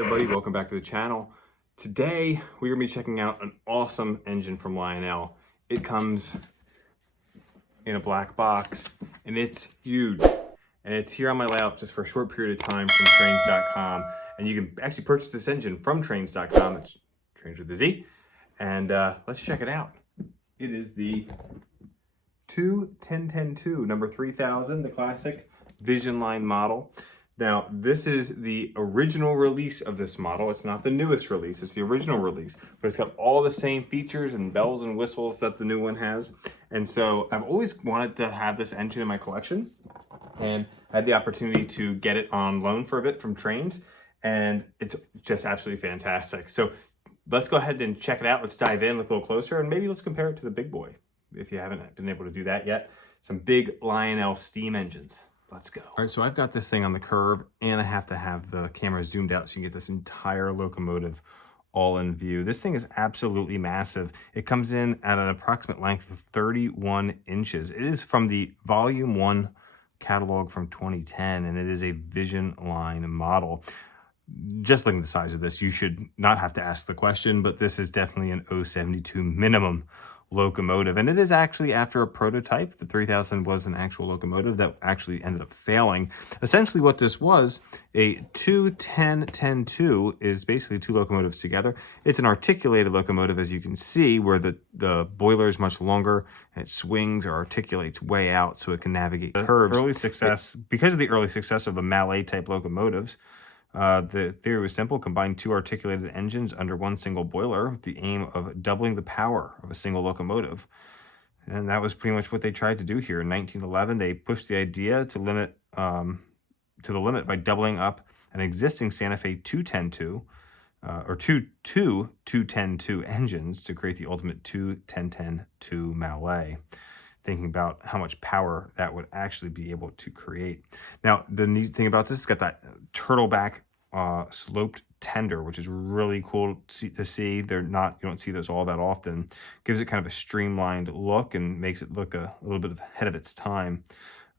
Everybody, welcome back to the channel. Today we're going to be checking out an awesome engine from Lionel. It comes in a black box and it's huge, and it's here on my layout just for a short period of time from trains.com, and you can actually purchase this engine from trains.com. It's Trains with a Z, and let's check it out. It is the 2-10-10-2 number 3000, the classic Visionline model. Now, this is the original release of this model. It's not the newest release, it's the original release, but it's got all the same features and bells and whistles that the new one has. And so I've always wanted to have this engine in my collection, and I had the opportunity to get it on loan for a bit from Trains, and it's just absolutely fantastic. So let's go ahead and check it out. Let's dive in, look a little closer, and maybe let's compare it to the big boy, if you haven't been able to do that yet. Some big Lionel steam engines. Let's go. All right, so I've got this thing on the curve, and I have to have the camera zoomed out so you can get this entire locomotive all in view. This thing is absolutely massive. It comes in at an approximate length of 31 inches. It is from the Volume 1 catalog from 2010, and it is a Visionline model. Just looking at the size of this, you should not have to ask the question, but this is definitely an 072 minimum locomotive, and it is actually after a prototype. The 3000 was an actual locomotive that actually ended up failing. Essentially what this was, a 2-10-10-2 is basically two locomotives together. It's an articulated locomotive, as you can see, where the boiler is much longer and it swings or articulates way out so it can navigate curves. Because of the early success of the Mallet type locomotives, the theory was simple: combine two articulated engines under one single boiler with the aim of doubling the power of a single locomotive. And that was pretty much what they tried to do here. In 1911, they pushed the idea to the limit by doubling up an existing Santa Fe 210-2, or two 210-2 engines to create the ultimate 2-10-10-2 Mallet, thinking about how much power that would actually be able to create. Now, the neat thing about this, it's got that turtleback sloped tender, which is really cool to see. You don't see those all that often. Gives it kind of a streamlined look and makes it look a little bit ahead of its time.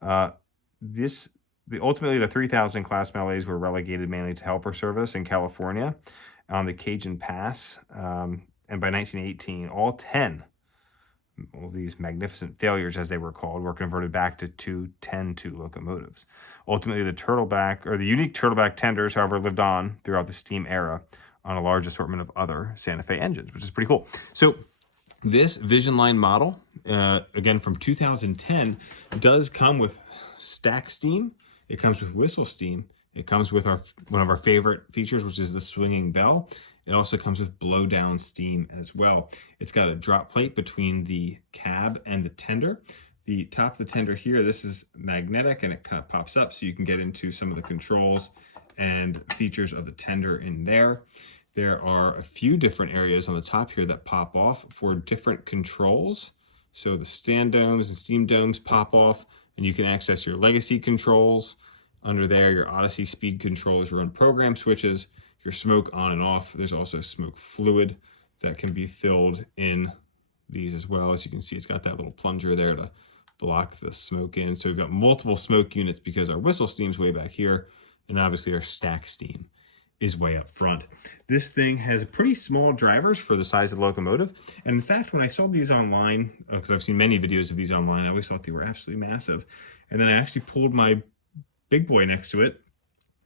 Ultimately, the 3000 class Mallets were relegated mainly to helper service in California on the Cajun Pass. And by 1918, all 10 of these magnificent failures, as they were called, were converted back to 2-10-2 locomotives. Ultimately, the unique turtleback tenders, however, lived on throughout the steam era on a large assortment of other Santa Fe engines, which is pretty cool. So this Visionline model, again from 2010, does come with stack steam. It comes with whistle steam. It comes with one of our favorite features, which is the swinging bell. It also comes with blow down steam as well. It's got a drop plate between the cab and the tender. The top of the tender here, this is magnetic, and it kind of pops up so you can get into some of the controls and features of the tender in there. There are a few different areas on the top here that pop off for different controls. So the stand domes and steam domes pop off, and you can access your legacy controls. Under there, your Odyssey speed controls, your own program switches, your smoke on and off. There's also smoke fluid that can be filled in these as well. As you can see, it's got that little plunger there to block the smoke in. So we've got multiple smoke units because our whistle steam's way back here, and obviously our stack steam is way up front. This thing has pretty small drivers for the size of the locomotive. And in fact, when I saw these online, because I've seen many videos of these online, I always thought they were absolutely massive. And then I actually pulled my big boy next to it,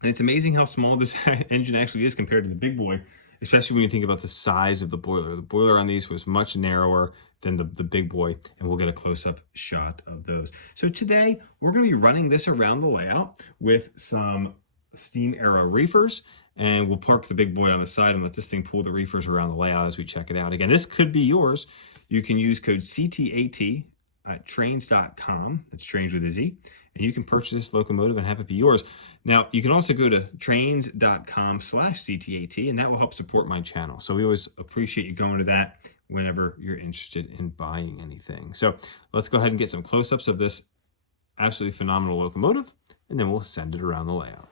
and it's amazing how small this engine actually is compared to the big boy, especially when you think about the size of the boiler. The boiler on these was much narrower than the big boy, and we'll get a close-up shot of those. So today, we're going to be running this around the layout with some steam era reefers, and we'll park the big boy on the side and let this thing pull the reefers around the layout as we check it out. Again, this could be yours. You can use code CTAT at trains.com. That's Trains with a Z. And you can purchase this locomotive and have it be yours. Now, you can also go to trains.com/CTAT, and that will help support my channel. So we always appreciate you going to that whenever you're interested in buying anything. So let's go ahead and get some close-ups of this absolutely phenomenal locomotive, and then we'll send it around the layout.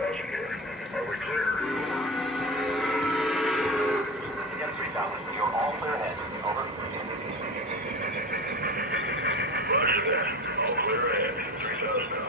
3000 here. Are we clear? Yes, 3000. You're all clear ahead. Over. Roger that. All clear ahead. 3000 now.